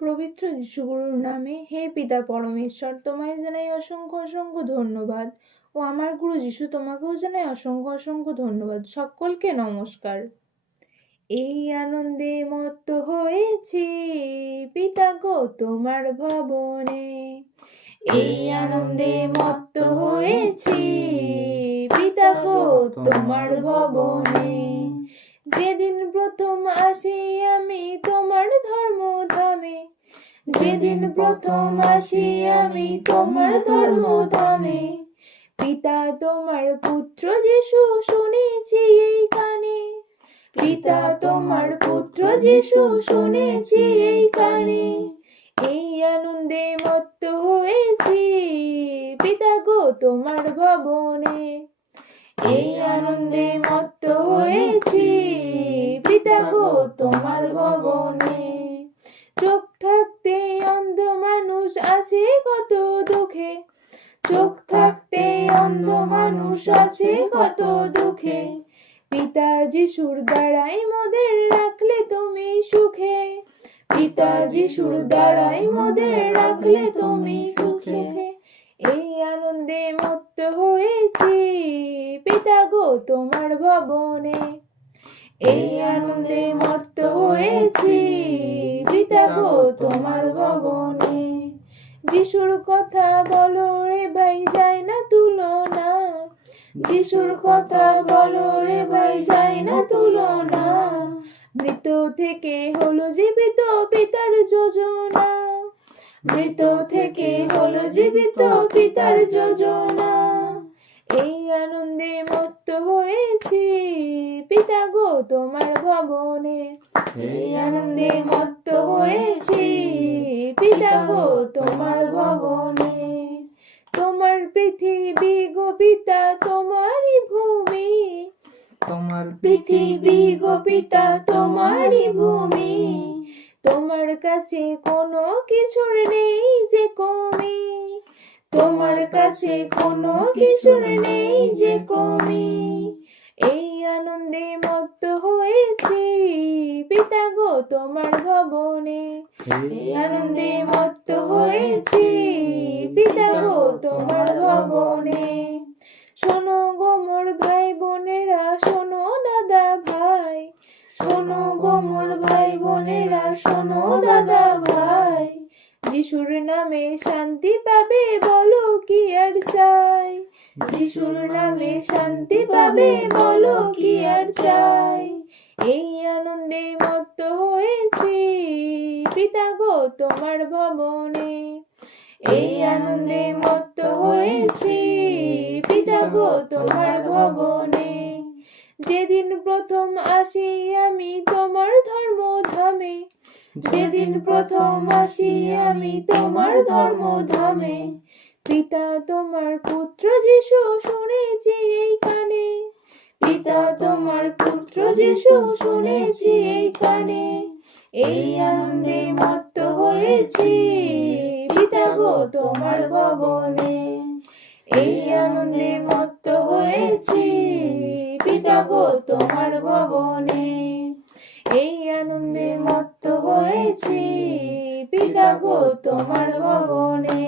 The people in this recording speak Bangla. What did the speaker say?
পবিত্র যিশুগুরুর নামে, হে পিতা পরমেশ্বর, তোমায় জানাই অসংখ্য অসংখ্য ধন্যবাদ। ও আমার গুরু যিশু, তোমাকেও জানাই অসংখ্য অসংখ্য ধন্যবাদ। সকলকে নমস্কার। এই আনন্দে মত্ত হয়েছি, পিতা গো, তোমার ভবনে। এই আনন্দে মত্ত হয়েছি, পিতা গো, তোমার ভবনে। যেদিন প্রথম আসি আমি তোমার ধর্ম ধর্মধামে। পিতা তোমার পুত্র যিশু শুনেছি এই কানে পিতা তোমার পুত্র যিশু শুনেছি এই কানে এই আনন্দে মত্ত হয়েছি পিতা গো তোমার ভবনে। এই আনন্দে মত্ত হয়েছি পিতা গো তোমার ভবনে। অন্ধ মানুষ আছে কত দুঃখে। চোখ থাকতে অন্ধ মানুষ আছে কত দুঃখে। পিতা যিশুর দ্বারাই মোদের রাখলে তুমি সুখে। পিতা যিশুর দ্বারাই মোদের রাখলে তুমি সুখে। এই আনন্দে মত্ত হয়েছি পিতা গো তোমার ভবনে। এই আনন্দে মত্ত হয়েছি গো তোমার ভবনে যিশুর কথা বলো রে ভাই, যায় না তুলনা। যিশুর কথা বলো রে ভাই, যায় না তুলনা। মৃত থেকে হলো জীবিত পিতার যোজনা। মৃত থেকে হলো জীবিত পিতার যোজনা। এই আনন্দে মত্ত হয়েছি পিতা গো তোমার ভবনে। এই আনন্দে মত্ত হয়েছি। পিতা গো তোমার ভবনে। তোমার পৃথিবী গো পিতা তোমারই ভূমি। তোমার পৃথিবী গো পিতা তোমারই ভূমি। তোমার কাছে কোনো কিছুর নেই যে কমি। তোমার কাছে কোনো কিছুর নেই যে কমি। তোমার ভবনে আনন্দে মত্ত হয়েছি। পিতা গো তোমার ভবনে। শোনো গো মোর ভাই বোনেরা শোনো দাদা ভাই। শোনো গো মোর ভাই বোনেরা শোনো দাদা ভাই। যিশুর নামে শান্তি পাবে বলো কি আর চাই? যিশুর নামে শান্তি পাবে বলো কি আর চাই? এই আনন্দে মত্ত হয়েছি, পিতা গো তোমার ভবনে। এই আনন্দে মত্ত হয়েছি, পিতা গো তোমার ভবনে। যেদিন প্রথম আসি আমি তোমার ধর্মধামে, যেদিন প্রথম আসি আমি তোমার ধর্মধামে, পিতা তোমার পুত্র যিশু শুনেছি এই কানে এই আনন্দে মত্ত হয়েছি। পিতা গো, তোমার ভবনে। এই আনন্দে মত্ত হয়েছি। পিতা গো, তোমার ভবনে। এই আনন্দে মত্ত হয়েছি। পিতা গো, তোমার ভবনে।